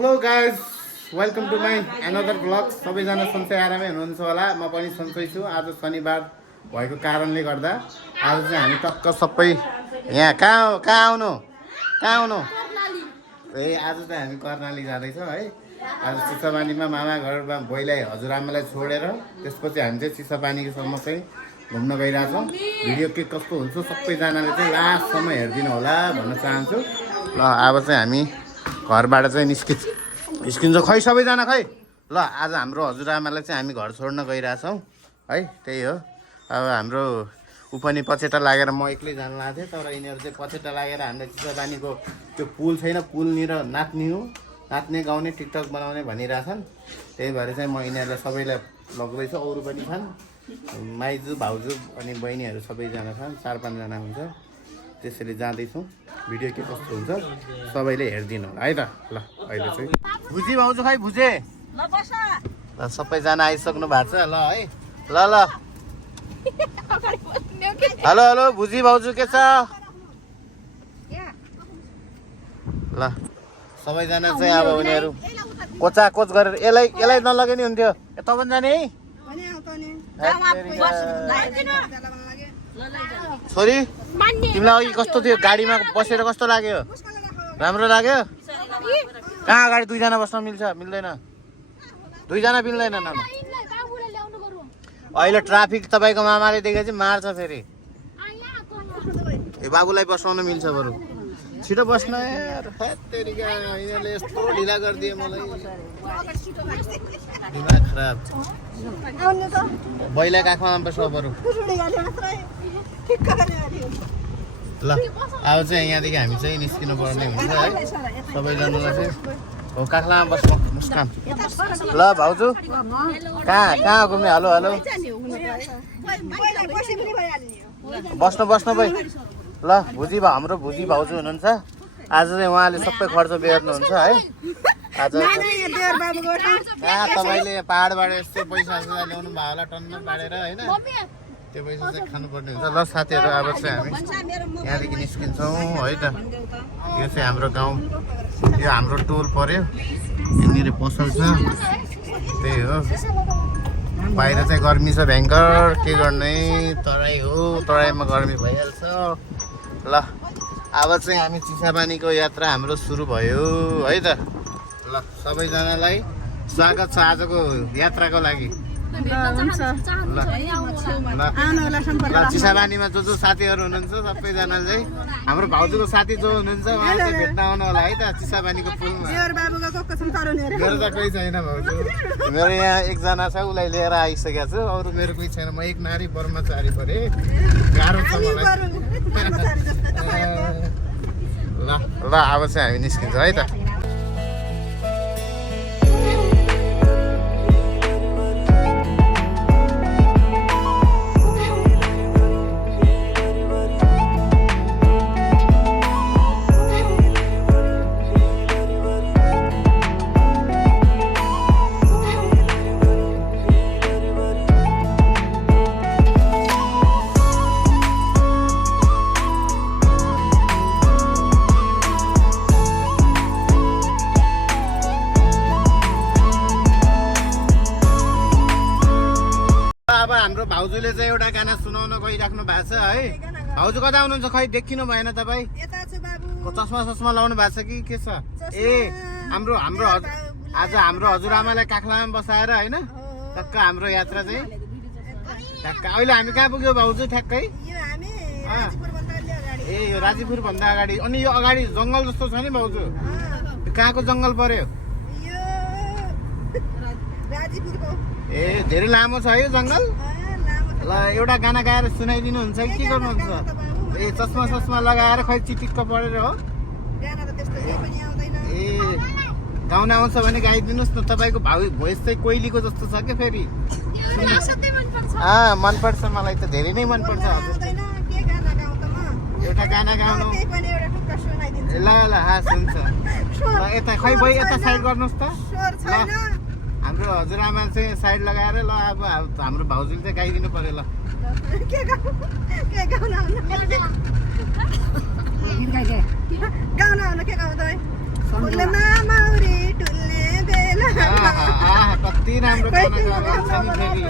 Hello guys, welcome to my another blog. सबैजना सन्चै आरामै हुनुहुन्छ होला। म पनि सन्चै छु। आज शनिबार भएको कारणले गर्दा आज चाहिँ हामी टक्क सबै यहाँ कहाँ आउनु ए आज चाहिँ हामी कर्णाली जाँदैछौँ है। आज चिसापानीमा मामा घरमा बोइलाई हजुरआमालाई छोडेर त्यसपछि हामी चाहिँ चिसापानीसम्म चाहिँ घुम्न गइरहेछौँ। भिडियो के कस्तो हुन्छ सबैजनाले चाहिँ लास्टसम्म हेरिदिनु होला भन्न चाहन्छु। ल अब चाहिँ हामी घरबाट चाहिँ निस्किन्छ खै सबैजना खै। ल आज हाम्रो हजुरआमालाई चाहिँ हामी घर छोड्न गइरहेछौँ है। त्यही हो। अब हाम्रो ऊ पनि पछेटा लागेर म एक्लै जानु लाग्थेँ, तर यिनीहरू चाहिँ पछेटा लागेर हामीलाई चिसापानीको त्यो पुल छैन, पुलनिर नाच्ने गाउने टिकटक बनाउने भनिरहेछन्। त्यही भएर चाहिँ म यिनीहरूलाई सबैलाई लग्दैछु। अरू पनि छन्, माइजू भाउजू अनि बहिनीहरू सबैजना छन्, 4-5 जना हुन्छ। त्यसरी जाँदैछौँ। भिडियो के कस्तो हुन्छ सबैले हेरिदिनु होला है त। ल अहिले चाहिँ भुजी भाउजू खै भुजे ल सबैजना आइसक्नु भएको छ। ल है ल हेलो हेलो भुजी भाउजू के छ? ल सबैजना चाहिँ अब उनीहरू कोचाकोच गरेर यसलाई नलगे नि हुन्थ्यो। यता पनि जाने है छोरी। तिमीलाई अघि कस्तो थियो? गाडीमा बसेर कस्तो लाग्यो? राम्रो लाग्यो? कहाँ अगाडि 2 जना बस्न मिल्छ? मिल्दैन? 2 जना मिल्दैन न। अहिले ट्राफिक तपाईँको मामाले देखेपछि मार्छ फेरि। ए बाबुलाई बसाउन मिल्छ बरु। छिटो बस्न यार। यिनीहरूले यस्तो ढिला गरिदिए मलाई, दिमाग खराब। बैला काखमा बस्नु बरु। ल अब चाहिँ यहाँदेखि हामी चाहिँ निस्किनु पर्ने हुन्छ है। सबैजनालाई चाहिँ हो काखलामा बस्नु मुस्कान। ल भाउजू कहाँ घुम्ने? हेलो हेलो बस्नु भाइ। ल हाम्रो भुजी भाउजू हुनुहुन्छ। आज चाहिँ उहाँले सबै खर्च बेहोर्नुहुन्छ है। आज तपाईँले पाहाडबाट यस्तो पैसा ल्याउनु भयो होला टन्न पाडेर होइन, त्यो पैसा चाहिँ खानुपर्ने हुन्छ। ल साथीहरू अब चाहिँ हामी यहाँदेखि निस्किन्छौँ है त। यो चाहिँ हाम्रो गाउँ, यो हाम्रो टोल पर्यो। यहाँनिर पसल छ, त्यही हो। बाहिर चाहिँ गर्मी छ भयङ्कर, के गर्ने, तराई हो, तराईमा गर्मी भइहाल्छ। ल अब चाहिँ हामी चिसापानीको यात्रा हाम्रो सुरु भयो है त। ल सबैजनालाई स्वागत छ आजको यात्राको लागि। चिसापानीमा जो साथीहरू हुनुहुन्छ सबैजना चाहिँ हाम्रो भाउजूको साथी जो हुनुहुन्छ उहाँ चाहिँ भेट्न आउनु होला है त चिसापानीको पुलमा। मेरो त कोही छैन भाउजू, मेरो यहाँ एकजना छ, उसलाई लिएर आइसकेको छु। अरू मेरो कोही छैन। म एक नारी ब्रह्मचारी परे, गाह्रो छ मलाई। ल अब चाहिँ हामी निस्किन्छ है त। अब हाम्रो भाउजूले चाहिँ एउटा गाना सुनाउन गइराख्नु भएको छ है। भाउजू कता हुनुहुन्छ? खै देखिनु भएन तपाईँ। चस्मा लाउनु भएको छ कि के छ? ए हाम्रो आज हाम्रो हजुरआमालाई काखलामा बसाएर होइन टक्क हाम्रो यात्रा चाहिँ ठ्याक्क। अहिले हामी कहाँ पुग्यो भाउजू? ठ्याक्कै ए यो राजीपुर भन्दा अगाडि। अनि यो अगाडि जङ्गल जस्तो छ नि भाउजू, कहाँको जङ्गल पर्यो? ए धेरै लामो छ है यो जङ्गल। ल एउटा गाना गाएर सुनाइदिनुहुन्छ कि के गर्नुहुन्छ? ए चस्मा लगाएर खै चिटिक्क परेर हो? ए गाउन आउँछ भने गाइदिनुहोस् न। तपाईँको भोइस चाहिँ कोइलीको जस्तो छ क्या फेरि। मनपर्छ मलाई त, धेरै नै मनपर्छ हजुर। एउटा गाना गाउनु। ल हुन्छ। ल यता खै भाइ यता साइड गर्नुहोस् त। हाम्रो हजुरआमा चाहिँ साइड लगाएर ल अब हाम्रो भाउजूले चाहिँ गाइदिनु पर्यो। ल गाउन के गाउँदै फुलमा मौरी यति राम्रो गाना गाएको फेरि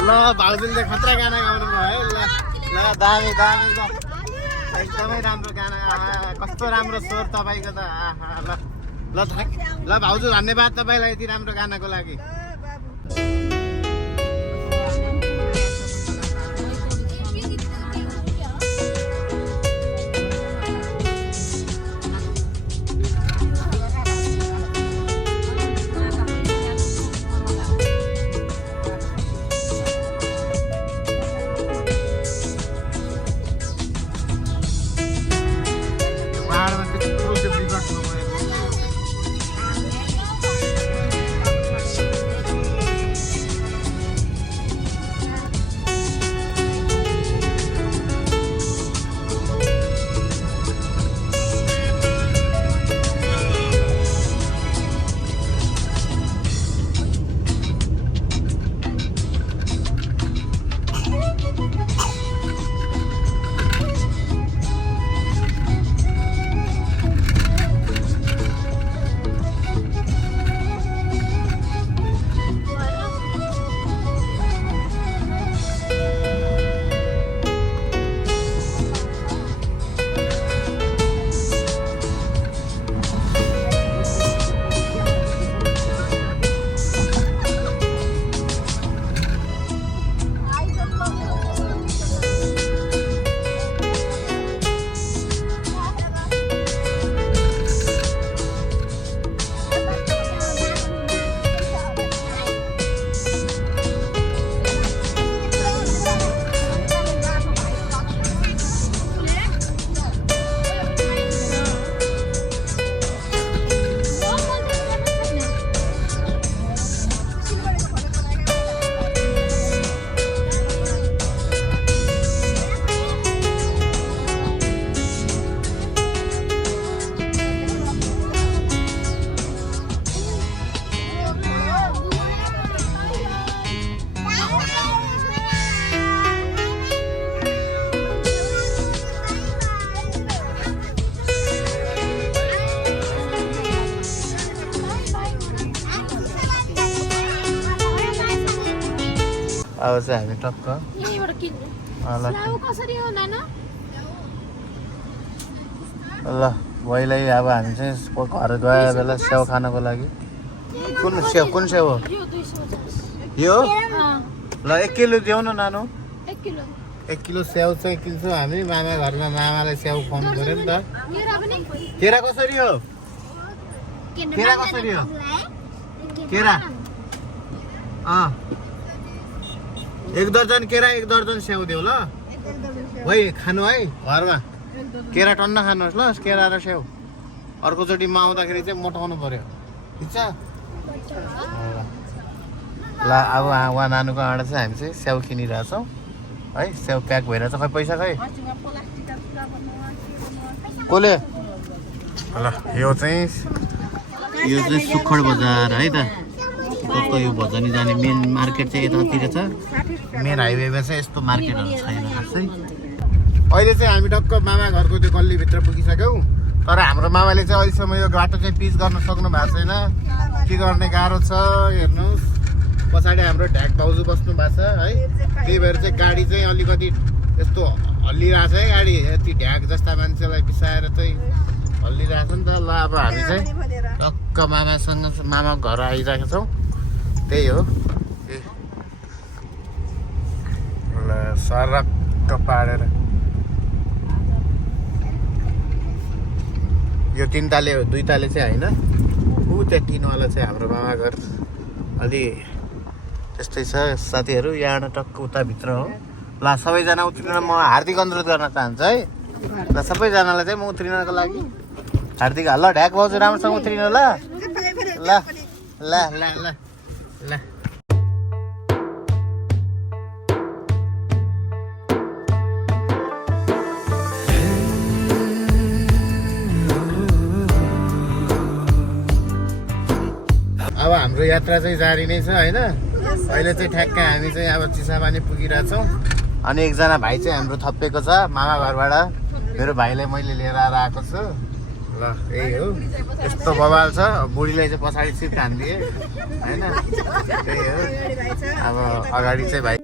ल भाउजूले खतरा गाना गाउनु भयो ल ल दामी दामी ल एकदमै राम्रो गाना कस्तो राम्रो स्वर तपाईँको त ल ल ल भाउजू धन्यवाद तपाईँलाई यति राम्रो गानाको लागि अब चाहिँ हामी टक्क ल भोलिलाई अब हामी चाहिँ घर गए बेला स्याउ खानको लागि कुन स्याउ हो यो ल 1 किलो देऊ न नानु 1 किलो स्याउ चाहिँ किन्छौँ हामी मामा घरमा मामालाई स्याउ खुवाउनु पर्यो नि त केरा कसरी हो केरा 1 दर्जन केरा 1 दर्जन स्याउ देऊ ल भाइ खानु है घरमा केरा टन्न खानुहोस् ल केरा र स्याउ अर्कोचोटि म आउँदाखेरि चाहिँ मोटाउनु पर्यो ठिक छ ल अब उहाँ नानुको आँडा चाहिँ हामी चाहिँ स्याउ किनिरहेछौँ है स्याउ प्याक भइरहेछ खै पैसा खै कसले ल यो चाहिँ सुखड बजार है त टक्क यो भजनी जाने मेन मार्केट चाहिँ यतातिर छ मेन हाइवेमा चाहिँ यस्तो मार्केटहरू छैन खासै अहिले चाहिँ हामी टक्क मामा घरको त्यो गल्लीभित्र पुगिसक्यौँ तर हाम्रो मामाले चाहिँ अहिलेसम्म यो बाटो चाहिँ पिच गर्न सक्नु भएको छैन के गर्ने गाह्रो छ हेर्नुहोस् पछाडि हाम्रो ढ्याक भाउजू बस्नु भएको छ है त्यही भएर चाहिँ गाडी चाहिँ अलिकति यस्तो हल्लिरहेछ है गाडी यति ढ्याक जस्ता मान्छेलाई पिसाएर चाहिँ हल्लिरहेछ नि त ल अब हामी चाहिँ टक्क मामा घर आइरहेको छौँ त्यही हो ल सरक्क पारेर यो 3 ताले हो 2 ताले चाहिँ होइन ऊ त्यो टिनवाला चाहिँ हाम्रो मामा घर अलि त्यस्तै छ साथीहरू यहाँ टक्क उताभित्र हो ल सबैजना उत्रिन म हार्दिक अनुरोध गर्न चाहन्छु है ल सबैजनालाई चाहिँ म उत्रिनको लागि हार्दिक ल ढ्याक भाउजू राम्रोसँग उत्रिनु ल ल ल ल ल ल अब हाम्रो यात्रा चाहिँ जारी नै छ होइन अहिले चाहिँ ठ्याक्कै हामी चाहिँ अब चिसापानी पुगिरहेछौँ अनि एकजना भाइ चाहिँ हाम्रो थपिएको छ मामा घरबाट। मेरो भाइलाई मैले लिएर आएको छु। ल यही हो, यस्तो बवाल छ। बुढीलाई चाहिँ पछाडि सिट हानिदिए होइन, त्यही हो। अब अगाडि चाहिँ भाइ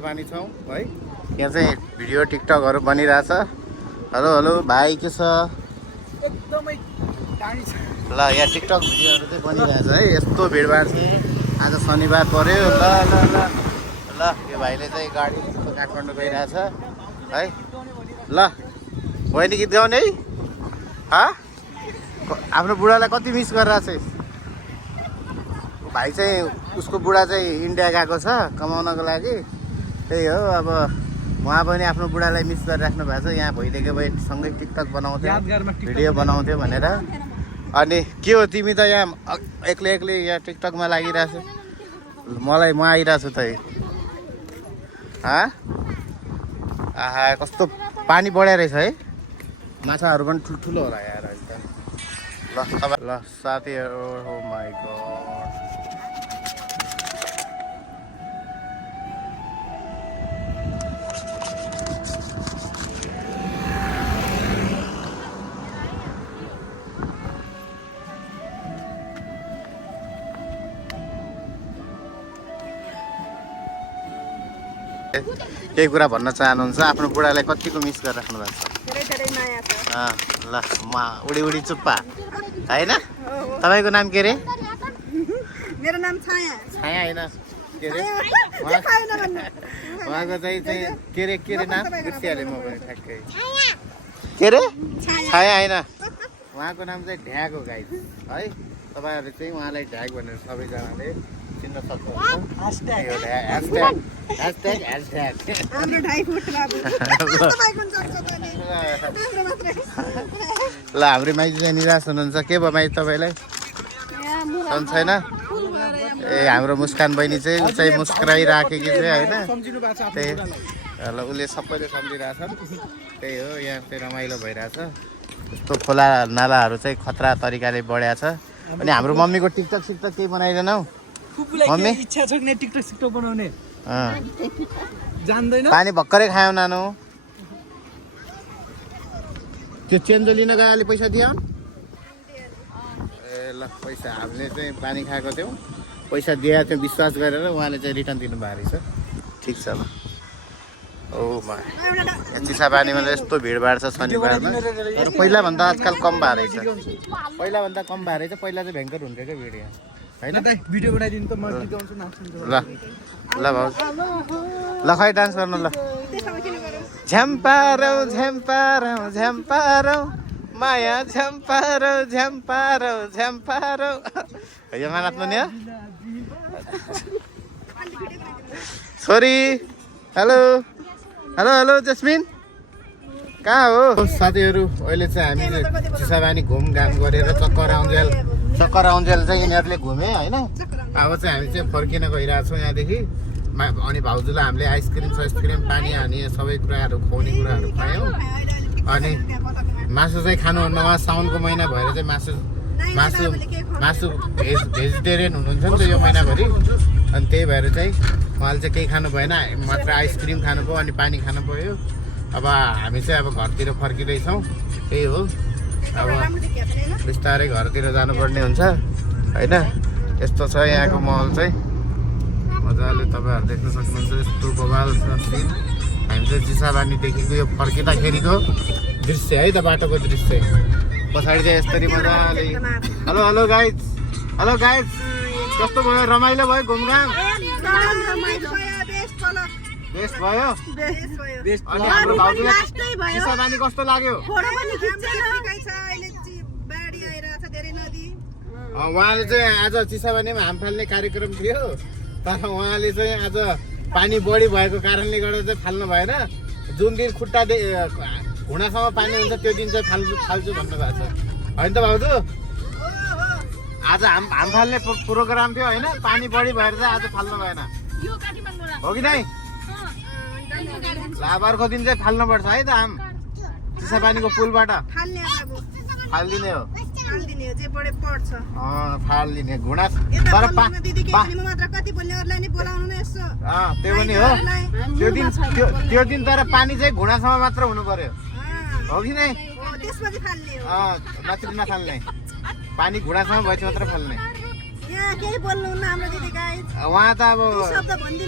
पानी छौँ है। यहाँ चाहिँ भिडियो टिकटकहरू बनिरहेछ। हेलो हेलो भाइ के छ? एकदमै दामी छ। ल यहाँ टिकटक भिडियोहरू चाहिँ बनिरहेछ है। यस्तो भिडभाड चाहिँ आज शनिबार पर्यो। ल ल ल ल यो भाइले चाहिँ गाडी काठमाडौँ गइरहेछ है। ल बहिनी गीत गाउने है। आफ्नो बुढालाई कति मिस गरिरहेछ भाइ चाहिँ। उसको बुढा चाहिँ इन्डिया गएको छ कमाउनको लागि। त्यही हो, अब उहाँ पनि आफ्नो बुढालाई मिस गरिराख्नु भएको छ। यहाँ भइदिएको भए सँगै टिकटक बनाउँथ्यो, भिडियो बनाउँथ्यो भनेर। अनि के हो तिमी त यहाँ एक्लै एक्लै यहाँ टिकटकमा लागिरहेछ? मलाई म आइरहेको छु त। आहा कस्तो पानी बढाइ रहेछ है। माछाहरू पनि ठुल्ठुलो होला यार अहिले त। ल तपाईँ ल साथीहरू, हो माइ गॉड। केही कुरा भन्न चाहनुहुन्छ? आफ्नो बुढालाई कतिको मिस गरिराख्नु भएको छ? ल म उडी उडी चुप्पा होइन। तपाईँको नाम के अरे? मेरो नाम छाया। छाया होइन के अरे उहाँको चाहिँ के अरे नाम बिर्सिहालेँ म पनि ठ्याक्कै। के अरे? छाया होइन, उहाँको नाम चाहिँ ढ्याक हो गाइस है। तपाईँहरू चाहिँ उहाँलाई ढ्याक भनेर सबैजनाले चिन्न सक्नुहुन्छ। ल हाम्रो माइती चाहिँ निराश हुनुहुन्छ। के भयो माइती तपाईँलाई? छैन? ए हाम्रो मुस्कान बहिनी चाहिँ ऊ चाहिँ मुस्कुराइराखेकी चाहिँ होइन। त्यही ल उसले सबैले सम्झिरहेछन्। त्यही हो, यहाँ चाहिँ रमाइलो भइरहेछ। यस्तो खोला नालाहरू चाहिँ खतरा तरिकाले बढ्या छ। अनि हाम्रो मम्मीको टिकटक सिकटक केही बनाइदिएनौ? मम्मी इच्छा छ कि टिकटक सिकटक बनाउने? जान्दैन। पानी भर्खरै खायौ नानु। त्यो चेन्जो लिन गयो अलि पैसा दियो? ए ल पैसा हामीले चाहिँ पानी खाएको थियौँ, पैसा दिएको थियो विश्वास गरेर, उहाँले चाहिँ रिटर्न दिनुभएको रहेछ। ठिक छ ल। ओ मा चिसापानीमा त यस्तो भिडभाड छ शनिबारमा। पहिलाभन्दा आजकल कम भएको रहेछ। पहिलाभन्दा कम भएको रहेछ। पहिला चाहिँ भयङ्कर हुन्थ्यो क्या भिड यहाँ होइन। भिडियो बनाइदिनु त, म गीत गाउँछु नाच्छु। ल ल भाउ ल खै डान्स गर्नु ल। झ्याम्पारौ झ्याम्पारौ झ्याम्पारौ माया झ्याम्पारौ झ्याम्पारौ झ्याम्पारौ। यो मानात्नु नि छोरी। हेलो हेलो हेलो जस्मिन कहाँ हो साथीहरू अहिले चाहिँ हामी चिसाबानी घुमघाम गरेर चक्कर आउन्जेल चाहिँ यिनीहरूले घुमे होइन अब चाहिँ हामी चाहिँ फर्किन गइरहेको छौँ यहाँदेखि अनि भाउजूलाई हामीले आइसक्रिम पानी हानी सबै कुराहरू खुवाउने कुराहरू खुवायौँ अनि मासु चाहिँ खानुहुन्न उहाँ साउनको महिना भएर चाहिँ मासु भेजिटेरियन हुनुहुन्छ नि त यो महिनाभरि अनि त्यही भएर चाहिँ उहाँले चाहिँ केही खानु भएन मात्र आइसक्रिम खानु भयो अनि पानी खानु भयो अब हामी चाहिँ अब घरतिर फर्किँदैछौँ त्यही हो अब बिस्तारै घरतिर जानुपर्ने हुन्छ होइन यस्तो छ यहाँको महल चाहिँ मजाले तपाईँहरू देख्न सक्नुहुन्छ यस्तो बवाल छ सिन हामी चाहिँ चिसाबानीदेखिको यो फर्किँदाखेरिको दृश्य है त बाटोको दृश्य पछाडि चाहिँ यसरी मजाले हेलो गाइज कस्तो भयो रमाइलो भयो घुमघाम बेस्ट भयो अनि हाम्रो भाउजूलाई चिसाबानी कस्तो लाग्यो उहाँले चाहिँ आज चिसाबानीमा हाम फाल्ने कार्यक्रम थियो तर उहाँले चाहिँ आज पानी बढी भएको कारणले गर्दा चाहिँ फाल्नु भएन जुन दिन खुट्टा घुँडासम्म पानी हुन्छ त्यो दिन चाहिँ फाल्छु भन्नुभएको छ होइन त भाउजू आज हाम फाल्ने प्रोग्राम थियो होइन पानी बढी भएर चाहिँ आज फाल्नु भएन हो कि नै लाभारको दिन चाहिँ फाल्नुपर्छ है त हाम चिसापानीको पुलबाट फालिदिने हो फालिदिने घुँडा तर त्यो पनि हो त्यो दिन तर पानी चाहिँ घुँडासम्म मात्र हुनु पर्यो हो कि नै नत्र नफाल्ने पानी घुँडासम्म भएपछि मात्र फाल्ने उहाँ त अब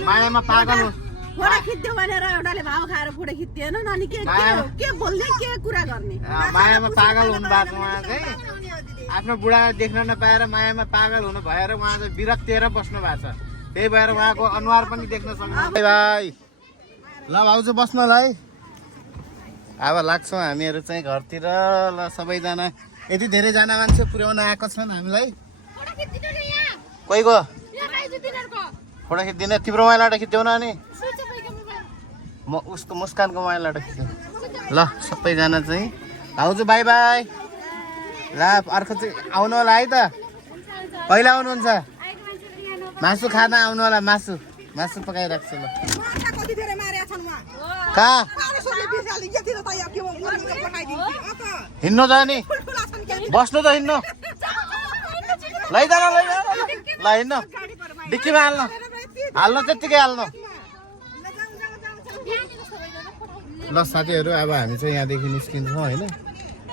मायामा पागल हो फोटो खिच्यो भनेर एउटाले भाव खाएर फोटो खिच्दैन अनि के बोल्ने के कुरा गर्ने मायामा पागल हुनु भएको उहाँ चाहिँ आफ्नो बुढा देख्न नपाएर मायामा पागल हुनु भएर उहाँ चाहिँ विरक्तिएर बस्नु भएको छ त्यही भएर उहाँको अनुहार पनि देख्न सक्नुहुन्छ भाइ ल भाउजू बस्नु ल है अब लाग्छौँ हामीहरू चाहिँ घरतिर ल सबैजना यति धेरैजना मान्छे पुर्याउन आएको छन् हामीलाई कोहीको फोटो खिच्दिनँ तिम्रो माइलाबाट खिच्यौ न अनि म उसको मुस्कानको माइलाबाट खिच्यौँ ल सबैजना चाहिँ भाउजू बाई बाई ल अर्को चाहिँ आउनु होला है त कहिले आउनुहुन्छ मासु खान आउनु होला मासु पकाइराख्छु ल कहाँ हिँड्नु त नि बस्नु त हिँड्नु लैजान ल हिँड्नु डिक्कीमा हाल्नु त्यत्तिकै हाल्नु ल साथीहरू अब हामी चाहिँ यहाँदेखि निस्किन्छौँ होइन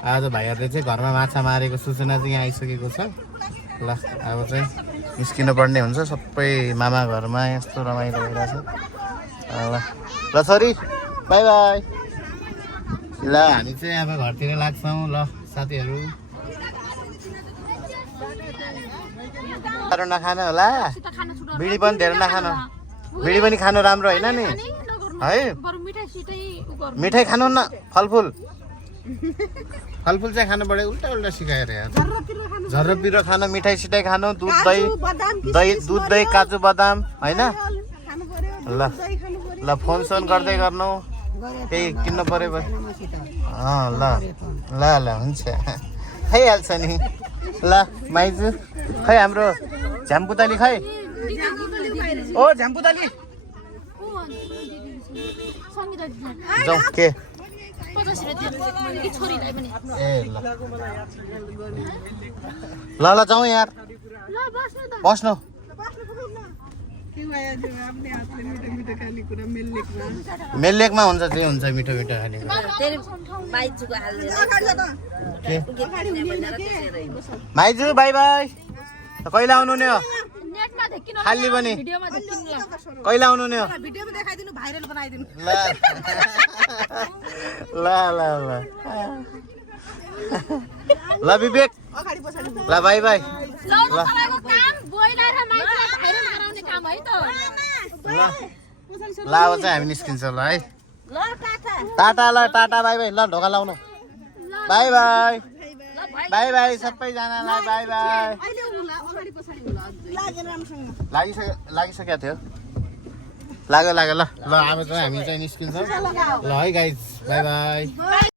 आज भाइहरूले चाहिँ घरमा माछा मारेको सूचना चाहिँ यहाँ आइसकेको छ ल अब चाहिँ निस्किनु पर्ने हुन्छ सबै मामा घरमा यस्तो रमाइलो भइरहेछ ल छोरी बाई बाई ल हामी चाहिँ अब घरतिर लाग्छौँ ल साथीहरू नखानु होला बिडी पनि धेरै नखानु बिडी पनि खानु राम्रो होइन नि है मिठाई खानु न फलफुल चाहिँ खानु पऱ्यो उल्टा सिकाएर यार झर्रो खानु मिठाई सिठाई खानु दुध दही काजु बदाम होइन ल फोन गर्दै गर्नु केही किन्नु पर्यो ल हुन्छ खाइहाल्छ नि ल माइजू खै हाम्रो झ्याम्पुताली खै ओ झ्याम्पुताली जाउँ के ए ल जाउँ यार बस्नु मेललेकमा हुन्छ चाहिँ हुन्छ मिठो खाने भाइजू बाई बाई कहिले आउनु नि हो खाली पनि कहिले आउनु नि हो ल विवेक ल बाई बाई ल अब चाहिँ हामी निस्किन्छौँ ल है टाटा बाई बाई ल ढोका लाउनु बाई बाई बाई बाई सबैजनालाई बाई बाई लागिसकेको थियो लाग्यो ल अब चाहिँ हामी चाहिँ निस्किन्छौँ ल है गाइज बाई बाई